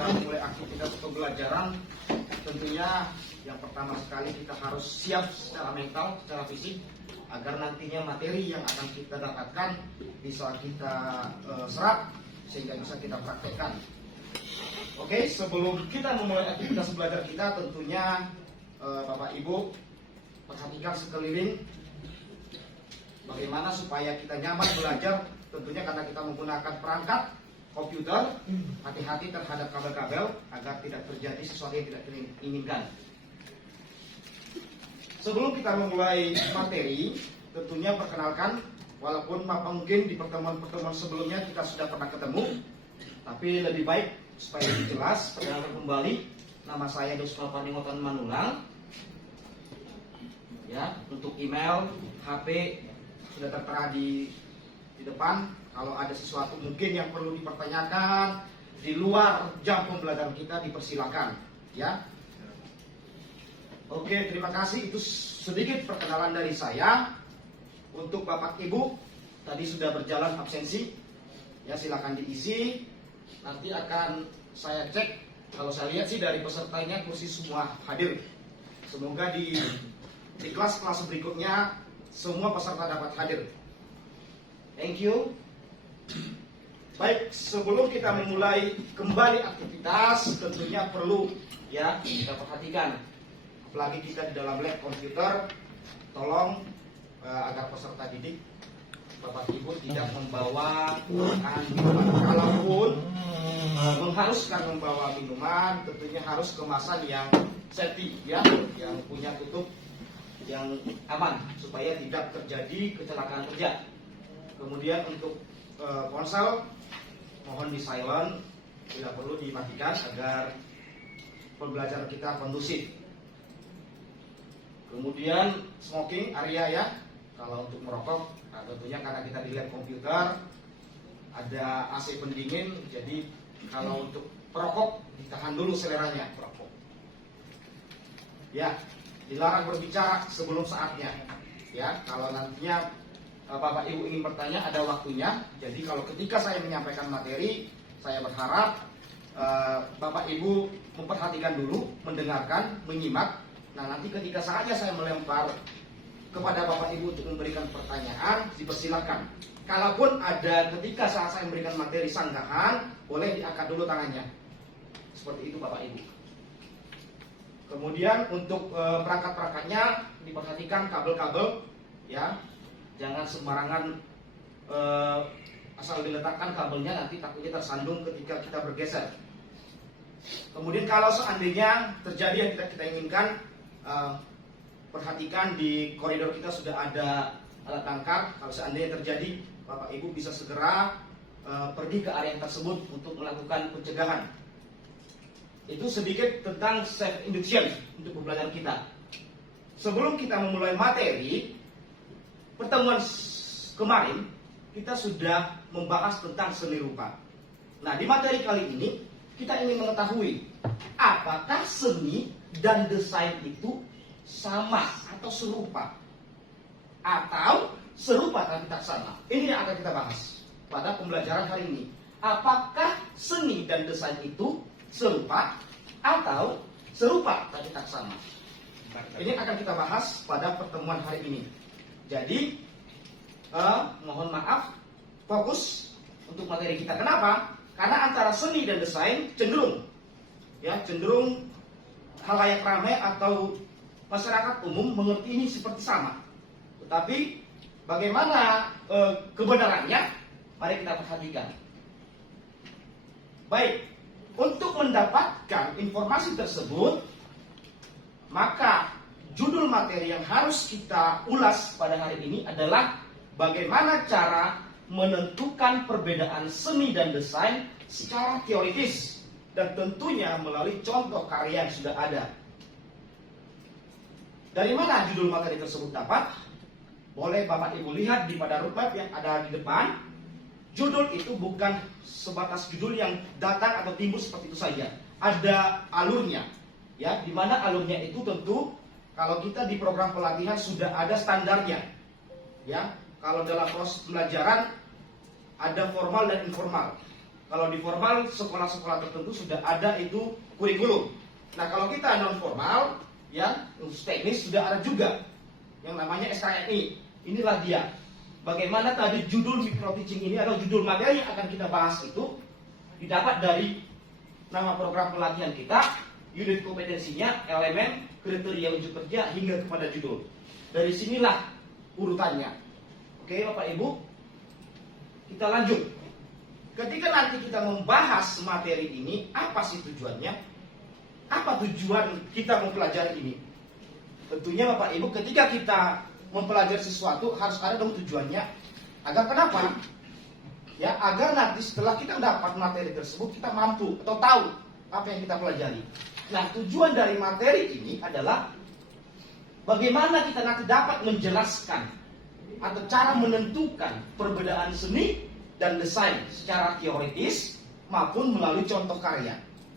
kita memulai aktivitas pembelajaran, tentunya yang pertama sekali kita harus siap secara mental, secara fisik, agar nantinya materi yang akan kita dapatkan bisa kita serap sehingga bisa kita praktekkan. Oke, sebelum kita memulai aktivitas belajar kita, tentunya Bapak Ibu perhatikan sekeliling bagaimana supaya kita nyaman belajar. Tentunya karena kita menggunakan perangkat komputer, hati-hati terhadap kabel-kabel agar tidak terjadi sesuatu yang tidak diinginkan. Sebelum kita memulai materi, tentunya perkenalkan, walaupun mungkin di pertemuan-pertemuan sebelumnya kita sudah pernah ketemu, tapi lebih baik supaya lebih jelas, perkenalkan kembali, nama saya Dosmal Paningotan Manulang. Ya, untuk email, HP sudah tertera di depan. Kalau ada sesuatu mungkin yang perlu dipertanyakan di luar jam pembelajaran kita, dipersilakan. Ya. Oke, terima kasih. Itu sedikit perkenalan dari saya. Untuk Bapak Ibu, tadi sudah berjalan absensi. Ya, silakan diisi. Nanti akan saya cek. Kalau saya lihat sih dari pesertanya kursi semua hadir. Semoga di kelas-kelas berikutnya semua peserta dapat hadir. Thank you. Baik, sebelum kita memulai kembali aktivitas, tentunya perlu ya kita perhatikan. Apalagi kita di dalam lab komputer, tolong agar peserta didik Bapak Ibu tidak membawa makanan minuman. Kalaupun mengharuskan membawa minuman, tentunya harus kemasan yang safety ya, yang punya tutup yang aman supaya tidak terjadi kecelakaan kerja. Kemudian untuk ponsel mohon di silent, tidak perlu dimatikan agar pembelajaran kita kondusif. Kemudian smoking area ya, kalau untuk merokok, nah tentunya karena kita di lab komputer ada AC pendingin, jadi kalau untuk perokok ditahan dulu seleranya perokok. Ya, dilarang berbicara sebelum saatnya. Ya, kalau nantinya Bapak Ibu ingin bertanya ada waktunya. Jadi kalau ketika saya menyampaikan materi, saya berharap Bapak Ibu memperhatikan dulu, mendengarkan, menyimak. Nah nanti ketika saatnya saya melempar kepada Bapak Ibu untuk memberikan pertanyaan, dipersilakan. Kalaupun ada ketika saat saya memberikan materi sanggahan, boleh diangkat dulu tangannya. Seperti itu Bapak Ibu. Kemudian untuk perangkat-perangkatnya diperhatikan kabel-kabel ya. Jangan sembarangan asal diletakkan kabelnya, nanti takutnya tersandung ketika kita bergeser. Kemudian kalau seandainya terjadi yang tidak kita inginkan, perhatikan di koridor kita sudah ada alat tangkap. Kalau seandainya terjadi, Bapak Ibu bisa segera pergi ke area tersebut untuk melakukan pencegahan. Itu sedikit tentang self induction untuk pembelajaran kita. Sebelum kita memulai materi, pertemuan kemarin kita sudah membahas tentang seni rupa. Nah, di materi kali ini kita ingin mengetahui apakah seni dan desain itu sama atau serupa, atau serupa tapi tak sama. Ini yang akan kita bahas pada pembelajaran hari ini. Apakah seni dan desain itu serupa atau serupa tapi tak sama? Ini akan kita bahas pada pertemuan hari ini. Jadi mohon maaf, fokus untuk materi kita. Kenapa? Karena antara seni dan desain cenderung khalayak ramai atau masyarakat umum mengerti ini seperti sama. Tetapi bagaimana kebenarannya? Mari kita perhatikan. Baik, untuk mendapatkan informasi tersebut, maka judul materi yang harus kita ulas pada hari ini adalah bagaimana cara menentukan perbedaan seni dan desain secara teoritis dan tentunya melalui contoh karya yang sudah ada. Dari mana judul materi tersebut dapat? Boleh Bapak Ibu lihat di pada roadmap yang ada di depan. Judul itu bukan sebatas judul yang datang atau timbul seperti itu saja. Ada alurnya, ya, di mana alurnya itu tentu kalau kita di program pelatihan sudah ada standarnya, ya. Kalau dalam proses pembelajaran ada formal dan informal. Kalau di formal, sekolah-sekolah tertentu sudah ada itu kurikulum. Nah, kalau kita non formal, ya, khusus teknis sudah ada juga yang namanya SKNI. Inilah dia. Bagaimana tadi judul micro teaching ini atau judul materi yang akan kita bahas itu didapat dari nama program pelatihan kita, unit kompetensinya, elemen, kriteria unjuk kerja hingga kepada judul. Dari sinilah urutannya. Oke, Bapak Ibu, kita lanjut. Ketika nanti kita membahas materi ini, apa sih tujuannya? Apa tujuan kita mempelajari ini? Tentunya Bapak Ibu, ketika kita mempelajari sesuatu harus ada dong tujuannya. Agar kenapa? Ya, agar nanti setelah kita dapat materi tersebut kita mampu atau tahu apa yang kita pelajari. Nah, tujuan dari materi ini adalah bagaimana kita nanti dapat menjelaskan atau cara menentukan perbedaan seni dan desain secara teoritis maupun melalui contoh karya.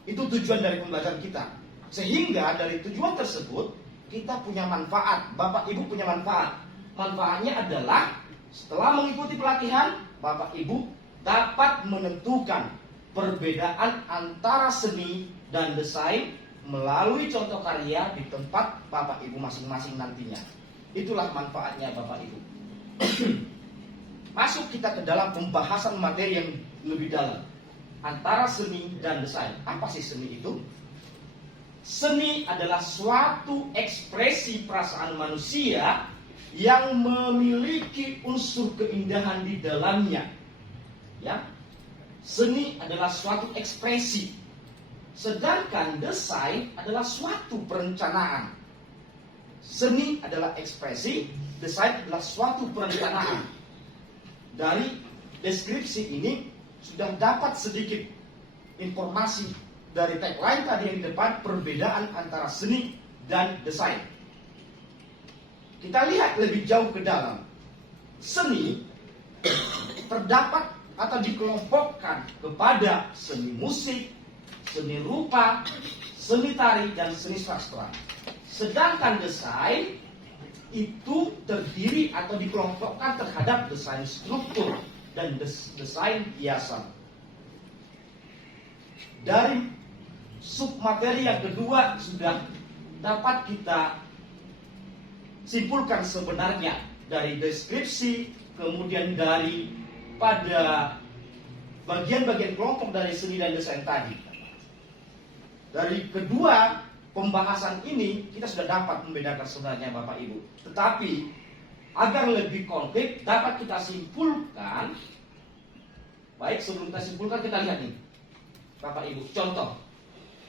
Itu tujuan dari pembelajaran kita. Sehingga dari tujuan tersebut kita punya manfaat. Bapak Ibu punya manfaat. Manfaatnya adalah setelah mengikuti pelatihan, Bapak Ibu dapat menentukan perbedaan antara seni dan desain melalui contoh karya di tempat Bapak Ibu masing-masing nantinya. Itulah manfaatnya Bapak Ibu. Masuk kita ke dalam pembahasan materi yang lebih dalam antara seni dan desain. Apa sih seni itu? Seni adalah suatu ekspresi perasaan manusia yang memiliki unsur keindahan di dalamnya. Ya, seni adalah suatu ekspresi, sedangkan desain adalah suatu perencanaan. Seni adalah ekspresi, desain adalah suatu perencanaan. Dari deskripsi ini sudah dapat sedikit informasi dari tagline tadi yang di depan, perbedaan antara seni dan desain. Kita lihat lebih jauh ke dalam. Seni terdapat atau dikelompokkan kepada seni musik, seni rupa, seni tari, dan seni sastra. Sedangkan desain itu terdiri atau dikelompokkan terhadap desain struktur dan desain hiasan. Dari submateri yang kedua sudah dapat kita simpulkan sebenarnya dari deskripsi, kemudian dari pada bagian-bagian kelompok dari seni dan desain tadi. Dari kedua pembahasan ini kita sudah dapat membedakan sebenarnya Bapak Ibu. Tetapi agar lebih konkret dapat kita simpulkan. Baik, sebelum kita simpulkan kita lihat nih Bapak Ibu, contoh.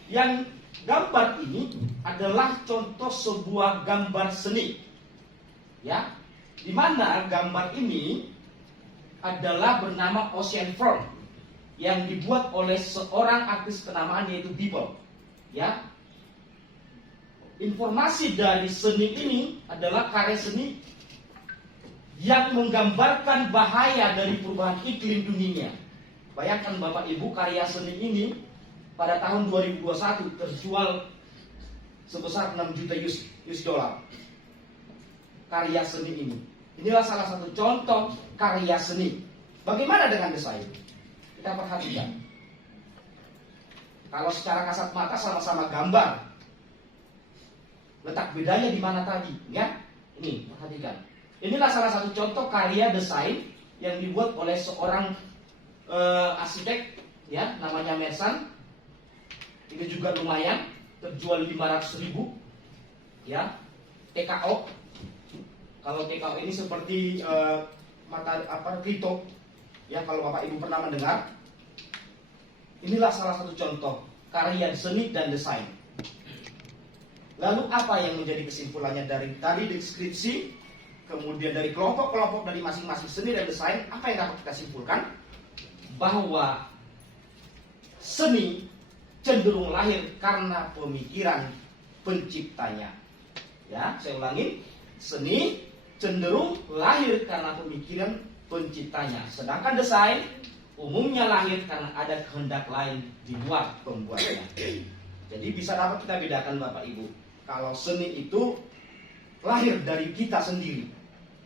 Yang gambar ini adalah contoh sebuah gambar seni. Ya, di mana gambar ini adalah bernama Ocean Front yang dibuat oleh seorang artis kenamaan yaitu Beeple. Ya, informasi dari seni ini adalah karya seni yang menggambarkan bahaya dari perubahan iklim dunia. Bayangkan Bapak Ibu, karya seni ini pada tahun 2021 terjual sebesar 6 juta US dollar. Karya seni ini. Inilah salah satu contoh karya seni. Bagaimana dengan desain? Kita perhatikan. Kalau secara kasat mata sama-sama gambar, letak bedanya di mana tadi? Ya, ini perhatikan. Inilah salah satu contoh karya desain yang dibuat oleh seorang arsitek, ya, namanya Mersan. Ini juga lumayan, terjual 500.000, ya. TKO. Kalau TKO ini seperti kripto, ya, kalau Bapak Ibu pernah mendengar. Inilah salah satu contoh karya seni dan desain. Lalu apa yang menjadi kesimpulannya dari tadi deskripsi, kemudian dari kelompok-kelompok dari masing-masing seni dan desain, apa yang dapat kita simpulkan? Bahwa seni cenderung lahir karena pemikiran penciptanya. Ya, saya ulangi, seni cenderung lahir karena pemikiran penciptanya. Sedangkan desain umumnya lahir karena ada kehendak lain di luar pembuatnya. Jadi bisa dapat kita bedakan Bapak Ibu. Kalau seni itu lahir dari kita sendiri.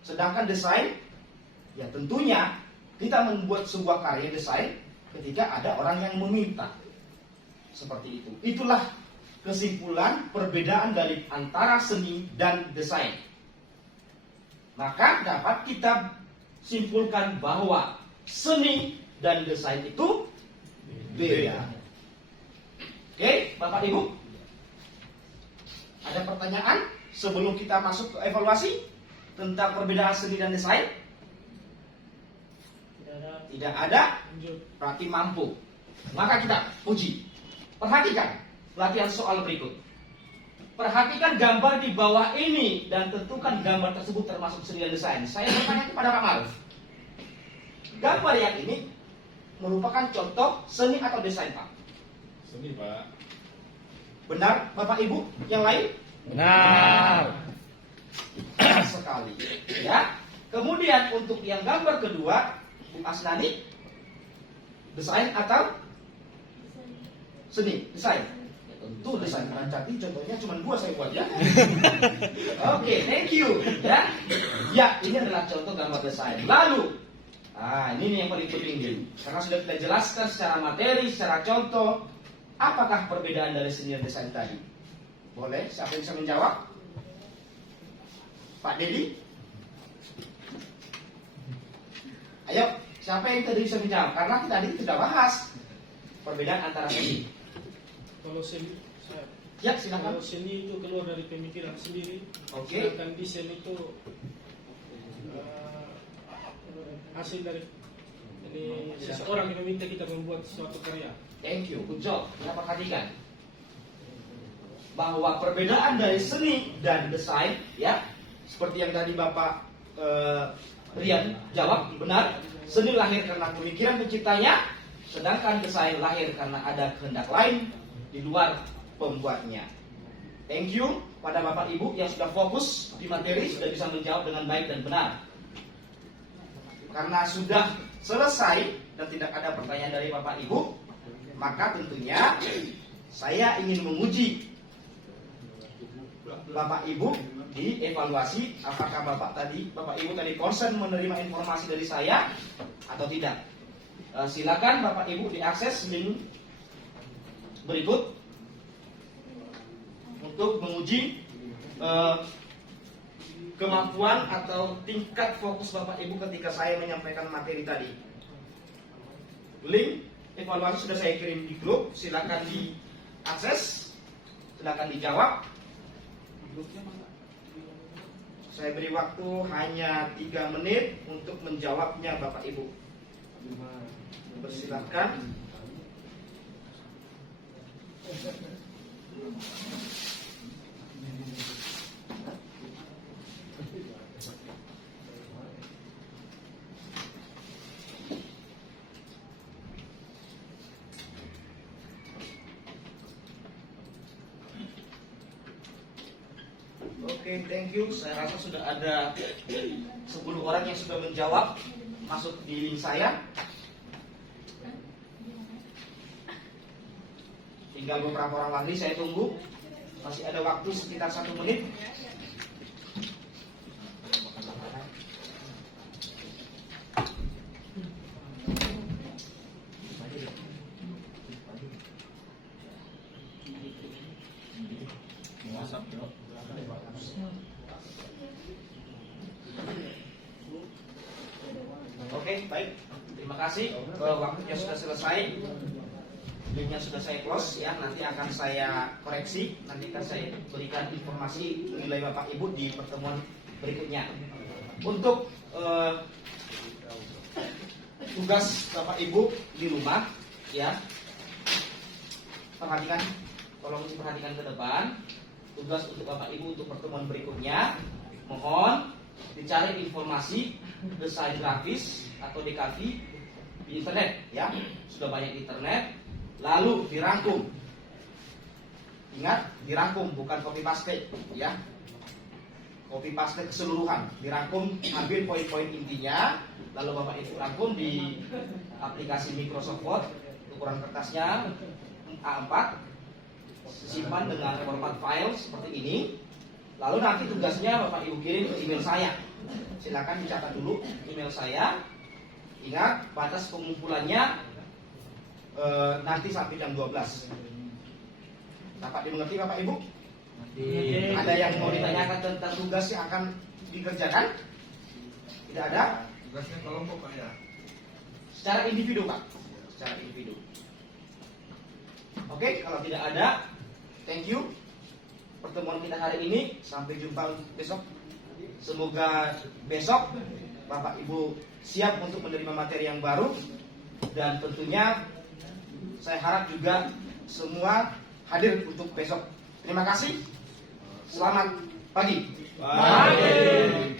Sedangkan desain, ya tentunya kita membuat sebuah karya desain ketika ada orang yang meminta. Seperti itu. Itulah kesimpulan perbedaan dari antara seni dan desain. Maka dapat kita simpulkan bahwa seni dan desain itu beda. Oke, Bapak Ibu? Ada pertanyaan sebelum kita masuk ke evaluasi tentang perbedaan seni dan desain? Tidak ada, berarti mampu. Maka kita uji. Perhatikan latihan soal berikut. Perhatikan gambar di bawah ini dan tentukan gambar tersebut termasuk seni dan desain. Saya bertanya kepada Pak Maruf. Gambar yang ini merupakan contoh seni atau desain, Pak? Seni, Pak. Benar, Bapak Ibu? Yang lain? Benar. Benar sekali. Ya. Kemudian untuk yang gambar kedua, Bu Asnani, desain atau seni? Desain. Ya, tentu desain, karena cantik contohnya cuma 2 saya buat ya. Oke, thank you. Ya. Ya, ini adalah contoh gambar desain. Lalu, ini nih yang paling penting. Karena sudah kita jelaskan secara materi, secara contoh, apakah perbedaan dari seni dan desain tadi? Boleh, siapa yang bisa menjawab? Pak Dedi? Ayo, siapa yang tadi bisa menjawab? Karena tadi sudah bahas perbedaan antara seni. Kalau seni, Ya, silakan. kalau seni itu keluar dari pemikiran sendiri. Oke. Sedangkan desain itu hasil dari seseorang yang meminta kita membuat suatu karya. Thank you, good job. Kita perhatikan bahwa perbedaan dari seni dan desain, ya, seperti yang tadi Bapak Rian jawab, benar. Seni lahir karena pemikiran penciptanya, sedangkan desain lahir karena ada kehendak lain di luar pembuatnya. Thank you pada Bapak Ibu yang sudah fokus di materi, sudah bisa menjawab dengan baik dan benar. Karena sudah selesai dan tidak ada pertanyaan dari Bapak Ibu, maka tentunya saya ingin menguji Bapak Ibu di evaluasi apakah Bapak Ibu tadi concern menerima informasi dari saya atau tidak. Silakan Bapak Ibu diakses link berikut untuk menguji kemampuan atau tingkat fokus Bapak Ibu ketika saya menyampaikan materi tadi. Link evaluasi sudah saya kirim di grup, silakan diakses, silakan dijawab. Saya beri waktu hanya 3 menit untuk menjawabnya Bapak Ibu. Persilakan. Oke, thank you. Saya rasa sudah ada 10 orang yang sudah menjawab masuk di link saya. Tinggal beberapa orang lagi, saya tunggu. Masih ada waktu sekitar 1 menit. Oke, baik. Terima kasih. Waktunya sudah selesai. Linknya sudah saya close ya. Nanti akan saya koreksi. Nanti akan saya berikan informasi menilai Bapak Ibu di pertemuan berikutnya. Untuk tugas Bapak Ibu di rumah ya. Perhatikan, tolong diperhatikan ke depan. Tugas untuk Bapak Ibu untuk pertemuan berikutnya, mohon dicari informasi desain grafis atau DKV di internet ya, sudah banyak internet, lalu dirangkum. Ingat, dirangkum bukan copy paste ya. Copy paste keseluruhan, dirangkum, ambil poin-poin intinya, lalu Bapak Ibu rangkum di aplikasi Microsoft Word, ukuran kertasnya A4, simpan dengan format file seperti ini. Lalu nanti tugasnya Bapak Ibu kirim ke email saya. Silakan dicatat dulu email saya. Ingat, batas pengumpulannya nanti sampai jam 12. Dapat dimengerti Bapak Ibu? Ada yang mau ditanyakan tentang tugas yang akan dikerjakan? Tidak ada? Tugasnya kelompok Pak ya. Secara individu Pak. Secara individu. Oke, kalau tidak ada, thank you. Pertemuan kita hari ini, sampai jumpa besok. Semoga besok Bapak Ibu siap untuk menerima materi yang baru. Dan tentunya saya harap juga semua hadir untuk besok. Terima kasih. Selamat pagi. Baik.